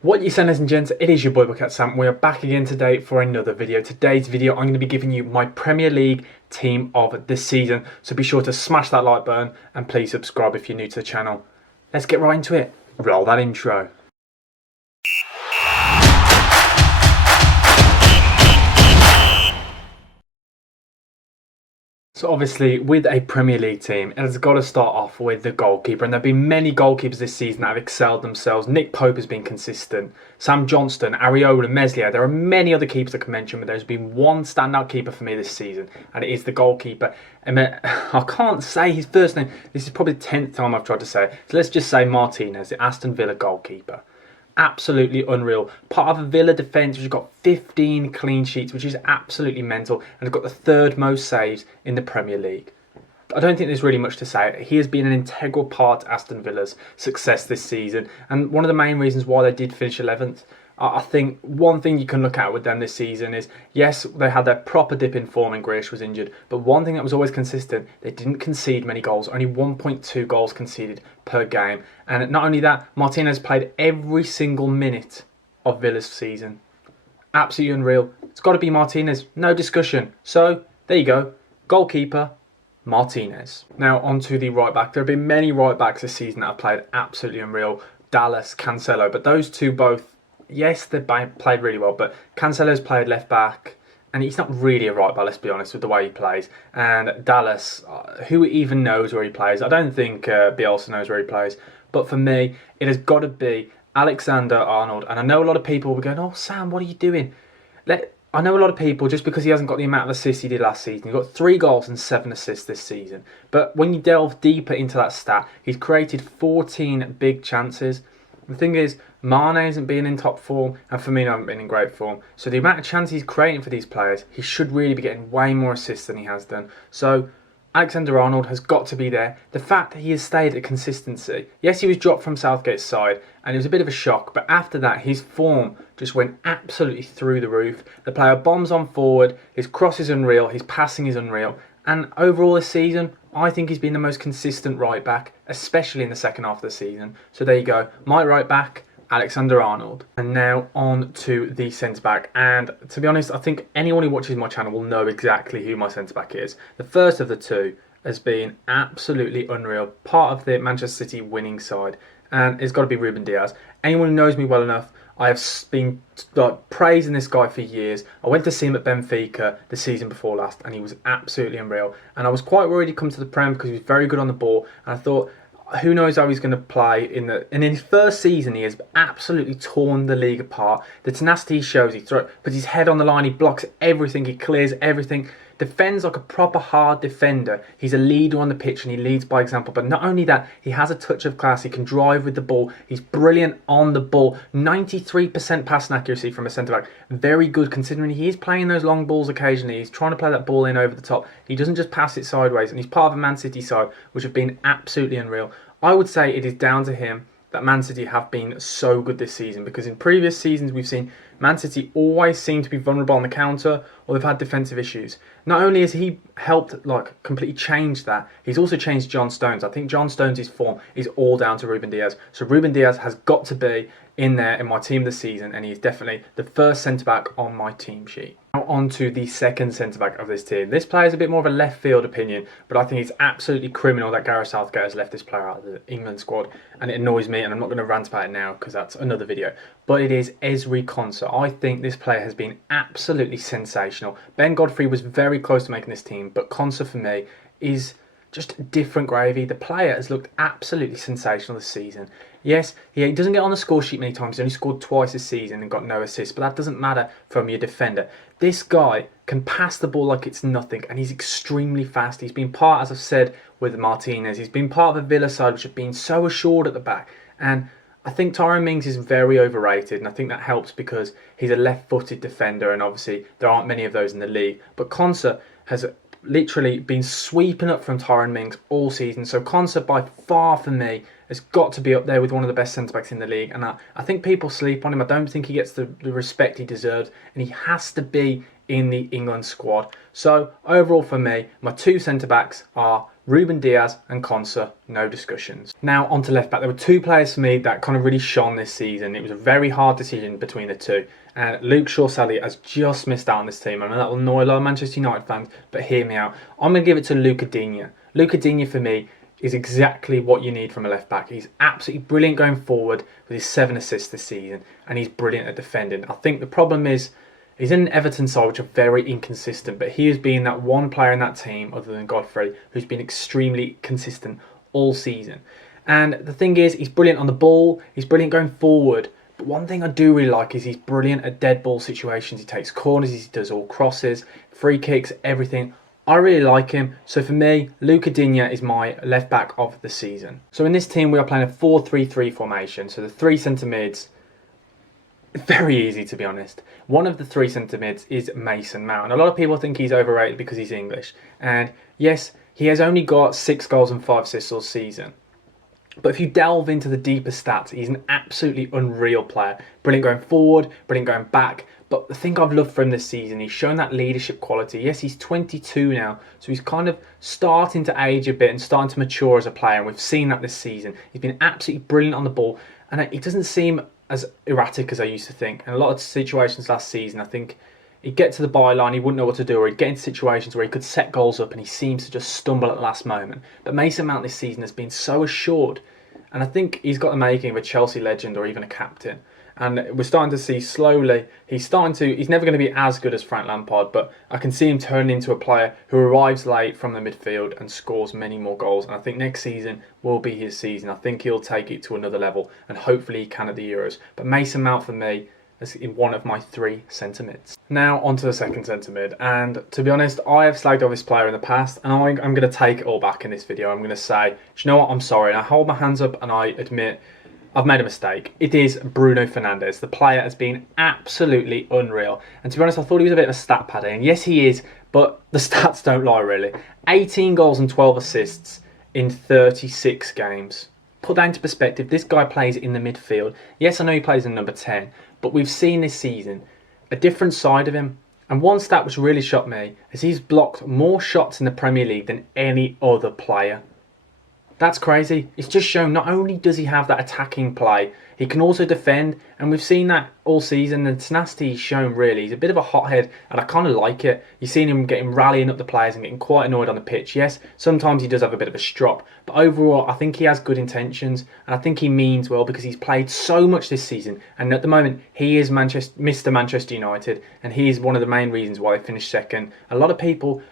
What you saying, ladies and gents, it is your boy Bucket Sam. We are back again today for another video. Today's video I'm going to be giving you my Premier League team of the season. So be sure to smash that like button and please subscribe if you're new to the channel. Let's get right into it. Roll that intro. So obviously with a Premier League team, it has got to start off with the goalkeeper, and there have been many goalkeepers this season that have excelled themselves. Nick Pope has been consistent, Sam Johnston, Areola, Meslier. There are many other keepers I can mention, but there's been one standout keeper for me this season, and it is the goalkeeper. I can't say his first name. This is probably the 10th time I've tried to say it. So let's just say Martinez, the Aston Villa goalkeeper. Absolutely unreal. Part of a Villa defence which has got 15 clean sheets, which is absolutely mental, and has got the third most saves in the Premier League. I don't think there's really much to say. He has been an integral part of Aston Villa's success this season, and one of the main reasons why they did finish 11th. I think one thing you can look at with them this season is, yes, they had their proper dip in form and Grealish was injured, but one thing that was always consistent, they didn't concede many goals, only 1.2 goals conceded per game. And not only that, Martinez played every single minute of Villa's season. Absolutely unreal. It's got to be Martinez, no discussion. So, there you go, goalkeeper, Martinez. Now, on to the right back. There have been many right backs this season that have played absolutely unreal. Dallas, Cancelo, but those two both, yes, they played really well, but Cancelo's played left back, and he's not really a right back, let's be honest, with the way he plays. And Dallas, who even knows where he plays? I don't think Bielsa knows where he plays. But for me, it has got to be Alexander-Arnold. And I know a lot of people will be going, "Oh, Sam, what are you doing?" I know a lot of people, just because he hasn't got the amount of assists he did last season. He got 3 goals and 7 assists this season. But when you delve deeper into that stat, he's created 14 big chances. The thing is, Mane hasn't been in top form, and Firmino hasn't been in great form. So the amount of chances he's creating for these players, he should really be getting way more assists than he has done. So Alexander-Arnold has got to be there. The fact that he has stayed at consistency. Yes, he was dropped from Southgate's side, and it was a bit of a shock. But after that, his form just went absolutely through the roof. The player bombs on forward. His cross is unreal. His passing is unreal. And overall this season, I think he's been the most consistent right back, especially in the second half of the season. So there you go. My right back, Alexander-Arnold. And now on to the centre-back. And to be honest, I think anyone who watches my channel will know exactly who my centre-back is. The first of the two has been absolutely unreal. Part of the Manchester City winning side. And it's got to be Ruben Dias. Anyone who knows me well enough, I have been praising this guy for years. I went to see him at Benfica the season before last, and he was absolutely unreal. And I was quite worried he'd come to the Prem because he was very good on the ball. And I thought, who knows how he's going to play and in his first season he has absolutely torn the league apart. The tenacity he shows, he puts his head on the line, he blocks everything, he clears everything, defends like a proper hard defender. He's a leader on the pitch and he leads by example. But not only that, he has a touch of class. He can drive with the ball. He's brilliant on the ball. 93% passing accuracy from a centre-back. Very good considering he is playing those long balls occasionally. He's trying to play that ball in over the top. He doesn't just pass it sideways, and he's part of a Man City side which have been absolutely unreal. I would say it is down to him that Man City have been so good this season, because in previous seasons we've seen Man City always seem to be vulnerable on the counter, or they've had defensive issues. Not only has he helped completely change that, he's also changed John Stones. I think John Stones' form is all down to Ruben Dias. So Ruben Dias has got to be in there in my team this season, and he is definitely the first centre-back on my team sheet. Now on to the second centre-back of this team. This player is a bit more of a left field opinion, but I think it's absolutely criminal that Gareth Southgate has left this player out of the England squad, and it annoys me, and I'm not going to rant about it now because that's another video. But it is Ezri Konsa. I think this player has been absolutely sensational. Ben Godfrey was very close to making this team, but Konsa for me is just different gravy. The player has looked absolutely sensational this season. Yes, he doesn't get on the score sheet many times. He's only scored twice this season and got no assists, but that doesn't matter from your defender. This guy can pass the ball like it's nothing, and he's extremely fast. He's been part, as I've said, with Martinez. He's been part of the Villa side, which have been so assured at the back. And I think Tyrone Mings is very overrated, and I think that helps because he's a left-footed defender, and obviously there aren't many of those in the league. But Konsa has literally been sweeping up from Tyrone Mings all season. So Konsa, by far for me, has got to be up there with one of the best centre-backs in the league. And I think people sleep on him. I don't think he gets the respect he deserves. And he has to be in the England squad. So overall for me, my two centre-backs are Ruben Diaz and Konsa, no discussions. Now on to left back. There were two players for me that kind of really shone this season. It was a very hard decision between the two. And Luke Shaw-Sally has just missed out on this team. I know that will annoy a lot of Manchester United fans, but hear me out. I'm going to give it to Luca Digne. Luca Digne for me is exactly what you need from a left back. He's absolutely brilliant going forward with his 7 assists this season, and he's brilliant at defending. I think the problem is he's in an Everton side which are very inconsistent, but he has been that one player in that team, other than Godfrey, who's been extremely consistent all season. And the thing is, he's brilliant on the ball, he's brilliant going forward, but one thing I do really like is he's brilliant at dead ball situations. He takes corners, he does all crosses, free kicks, everything. I really like him. So for me, Luca Digne is my left back of the season. So in this team, we are playing a 4-3-3 formation. So the 3 centre mids, very easy to be honest. One of the 3 centre mids is Mason Mount. And a lot of people think he's overrated because he's English. And yes, he has only got 6 goals and 5 assists all season. But if you delve into the deeper stats, he's an absolutely unreal player. Brilliant going forward, brilliant going back. But the thing I've loved from this season, he's shown that leadership quality. Yes, he's 22 now, so he's kind of starting to age a bit and starting to mature as a player, and we've seen that this season. He's been absolutely brilliant on the ball, and he doesn't seem as erratic as I used to think. And a lot of situations last season, I think he'd get to the byline, he wouldn't know what to do, or he'd get into situations where he could set goals up and he seems to just stumble at the last moment. But Mason Mount this season has been so assured, and I think he's got the making of a Chelsea legend or even a captain. And we're starting to see slowly, he's never going to be as good as Frank Lampard, but I can see him turning into a player who arrives late from the midfield and scores many more goals. And I think next season will be his season. I think he'll take it to another level, and hopefully he can at the Euros. But Mason Mount for me is one of my 3 centre mids. Now onto the second centre mid, and to be honest, I have slagged off this player in the past, and I'm going to take it all back in this video. I'm going to say, do you know what, I'm sorry, and I hold my hands up and I admit I've made a mistake. It is Bruno Fernandes. The player has been absolutely unreal. And to be honest, I thought he was a bit of a stat paddy. And yes, he is, but the stats don't lie, really. 18 goals and 12 assists in 36 games. Put that into perspective, this guy plays in the midfield. Yes, I know he plays in number 10, but we've seen this season a different side of him. And one stat which really shocked me is he's blocked more shots in the Premier League than any other player. That's crazy. It's just shown not only does he have that attacking play, he can also defend, and we've seen that all season. The tenacity he's shown, really. He's a bit of a hothead, and I kind of like it. You've seen him rallying up the players and getting quite annoyed on the pitch. Yes, sometimes he does have a bit of a strop, but overall, I think he has good intentions, and I think he means well because he's played so much this season, and at the moment, he is Mr. Manchester United, and he is one of the main reasons why they finished second. A lot of people,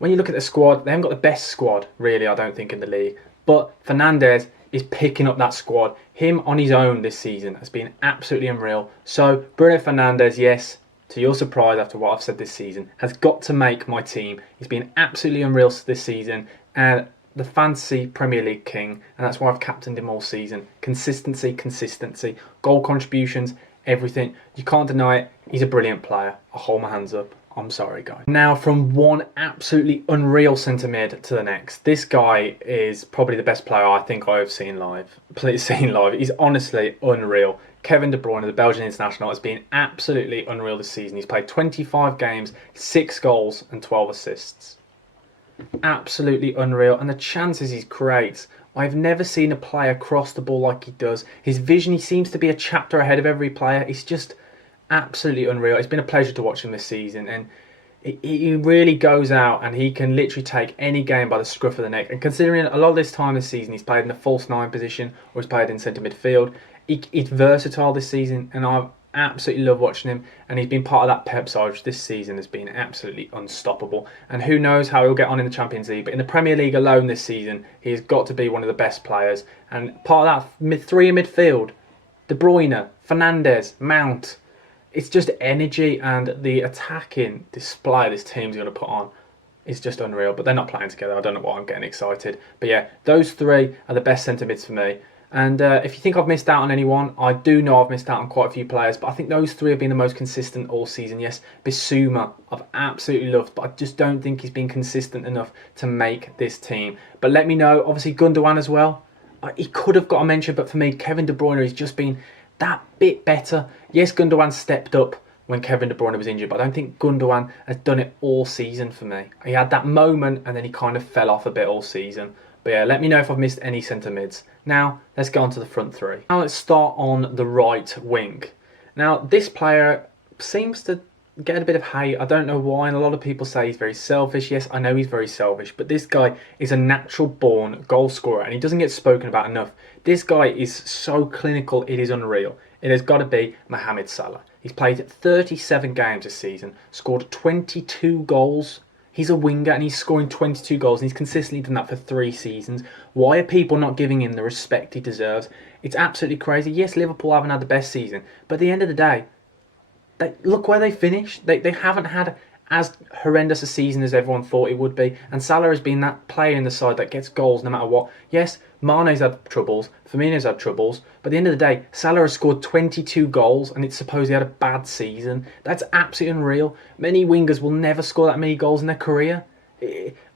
when you look at the squad, they haven't got the best squad, really, I don't think, in the league. But Fernandes is picking up that squad. Him on his own this season has been absolutely unreal. So Bruno Fernandes, yes, to your surprise after what I've said this season, has got to make my team. He's been absolutely unreal this season, and the fantasy Premier League king, and that's why I've captained him all season. Consistency, goal contributions, everything. You can't deny it. He's a brilliant player. I hold my hands up. I'm sorry, guys. Now, from one absolutely unreal centre mid to the next, this guy is probably the best player I think I've seen live. He's honestly unreal. Kevin De Bruyne, the Belgian international, has been absolutely unreal this season. He's played 25 games, 6 goals and 12 assists. Absolutely unreal. And the chances he creates, I've never seen a player cross the ball like he does. His vision, he seems to be a chapter ahead of every player. He's just absolutely unreal. It's been a pleasure to watch him this season, and he really goes out and he can literally take any game by the scruff of the neck. And considering a lot of this time this season he's played in the false 9 position or he's played in centre midfield, he's versatile this season, and I absolutely love watching him. And he's been part of that Pep side, which this season has been absolutely unstoppable. And who knows how he'll get on in the Champions League, but in the Premier League alone this season, he has got to be one of the best players. And part of that 3 in midfield, De Bruyne, Fernandes, Mount. It's just energy, and the attacking display this team's going to put on is just unreal. But they're not playing together. I don't know why I'm getting excited. But yeah, those 3 are the best centre mids for me. And if you think I've missed out on anyone, I do know I've missed out on quite a few players. But I think those 3 have been the most consistent all season. Yes, Bissouma, I've absolutely loved, but I just don't think he's been consistent enough to make this team. But let me know. Obviously, Gundogan as well. He could have got a mention, but for me, Kevin De Bruyne has just been that bit better. Yes, Gundogan stepped up, when Kevin De Bruyne was injured, but I don't think Gundogan has done it all season for me. He had that moment and then he kind of fell off a bit all season. But yeah, let me know if I've missed any centre mids. Now, let's go on to the front three. Now let's start on the right wing. Now, this player seems to get a bit of hate. I don't know why, and a lot of people say he's very selfish. Yes, I know he's very selfish, but this guy is a natural born goal scorer and he doesn't get spoken about enough. This guy is so clinical, it is unreal. It has got to be Mohamed Salah. He's played 37 games this season, scored 22 goals. He's a winger and he's scoring 22 goals and he's consistently done that for 3 seasons. Why are people not giving him the respect he deserves? It's absolutely crazy. Yes, Liverpool haven't had the best season, but at the end of the day, look where they finished. They haven't had as horrendous a season as everyone thought it would be. And Salah has been that player in the side that gets goals no matter what. Yes, Mane's had troubles, Firmino's had troubles, but at the end of the day, Salah has scored 22 goals and it's supposed he had a bad season. That's absolutely unreal. Many wingers will never score that many goals in their career.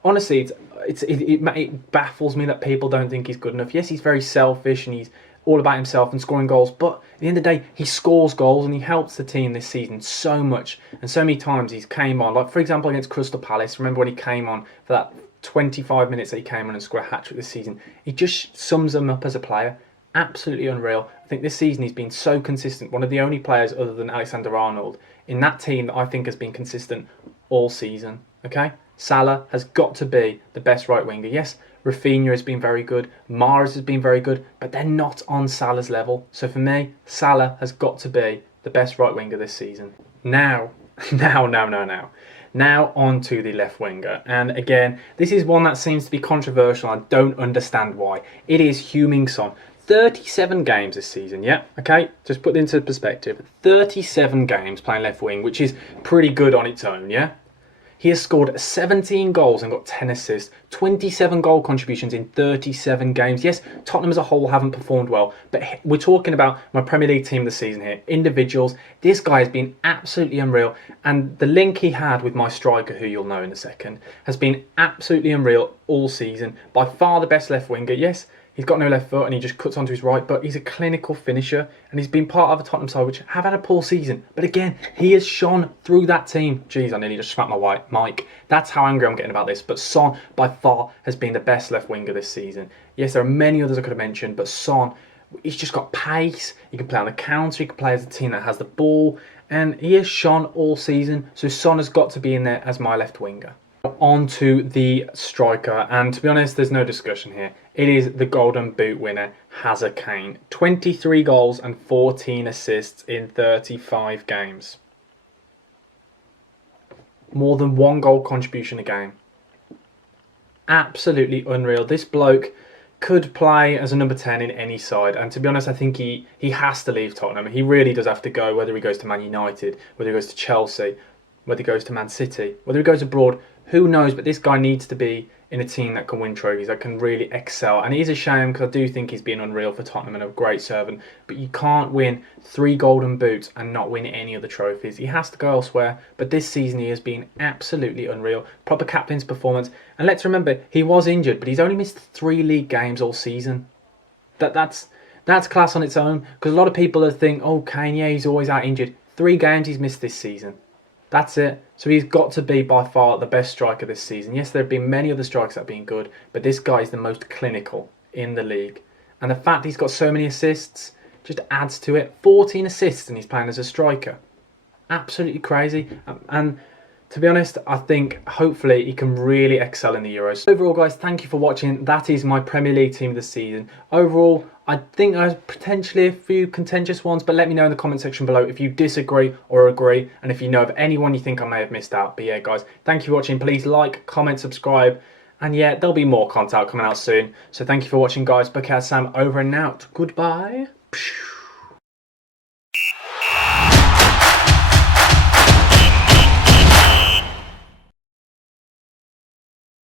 Honestly, it baffles me that people don't think he's good enough. Yes, he's very selfish and he's all about himself and scoring goals, but at the end of the day, he scores goals and he helps the team this season so much. And so many times he's came on, like for example against Crystal Palace, remember when he came on for that 25 minutes that he came on and scored a hat-trick this season. He just sums him up as a player. Absolutely unreal. I think this season he's been so consistent, one of the only players other than Alexander-Arnold in that team that I think has been consistent all season. Okay, Salah has got to be the best right winger. Yes, Rafinha has been very good, Mahrez has been very good, but they're not on Salah's level. So for me, Salah has got to be the best right winger this season. Now on to the left winger. And again, this is one that seems to be controversial. I don't understand why. It is Heung-min Son. 37 games this season, yeah? Okay, just put it into perspective. 37 games playing left wing, which is pretty good on its own, yeah? He has scored 17 goals and got 10 assists, 27 goal contributions in 37 games. Yes, Tottenham as a whole haven't performed well, but we're talking about my Premier League team this season here. Individuals, this guy has been absolutely unreal. And the link he had with my striker, who you'll know in a second, has been absolutely unreal all season. By far the best left winger. Yes, he's got no left foot and he just cuts onto his right, but he's a clinical finisher and he's been part of a Tottenham side which have had a poor season. But again, he has shone through that team. Jeez, I nearly just smacked my white mic. That's how angry I'm getting about this. But Son, by far, has been the best left winger this season. Yes, there are many others I could have mentioned, but Son, he's just got pace. He can play on the counter. He can play as a team that has the ball. And he has shone all season. So Son has got to be in there as my left winger. On to the striker, and to be honest, there's no discussion here. It is the Golden Boot winner, Hazard Kane. 23 goals and 14 assists in 35 games. More than 1 goal contribution a game. Absolutely unreal. This bloke could play as a number 10 in any side, and to be honest, I think he has to leave Tottenham. He really does have to go, whether he goes to Man United, whether he goes to Chelsea, whether he goes to Man City, whether he goes abroad. Who knows, but this guy needs to be in a team that can win trophies, that can really excel. And it is a shame because I do think he's been unreal for Tottenham and a great servant. But you can't win 3 golden boots and not win any other trophies. He has to go elsewhere. But this season he has been absolutely unreal. Proper captain's performance. And let's remember, he was injured, but he's only missed 3 league games all season. That's class on its own. Because a lot of people think, oh, Kane, yeah, he's always out injured. 3 games he's missed this season. That's it. So he's got to be by far the best striker this season. Yes, there have been many other strikers that have been good, but this guy is the most clinical in the league. And the fact he's got so many assists just adds to it. 14 assists and he's playing as a striker. Absolutely crazy. And to be honest, I think hopefully he can really excel in the Euros. Overall, guys, thank you for watching. That is my Premier League team this season. Overall, I think there's potentially a few contentious ones, but let me know in the comment section below if you disagree or agree, and if you know of anyone you think I may have missed out. But yeah, guys, thank you for watching. Please like, comment, subscribe, and yeah, there'll be more content coming out soon. So thank you for watching, guys. Bucket Sam over and out. Goodbye.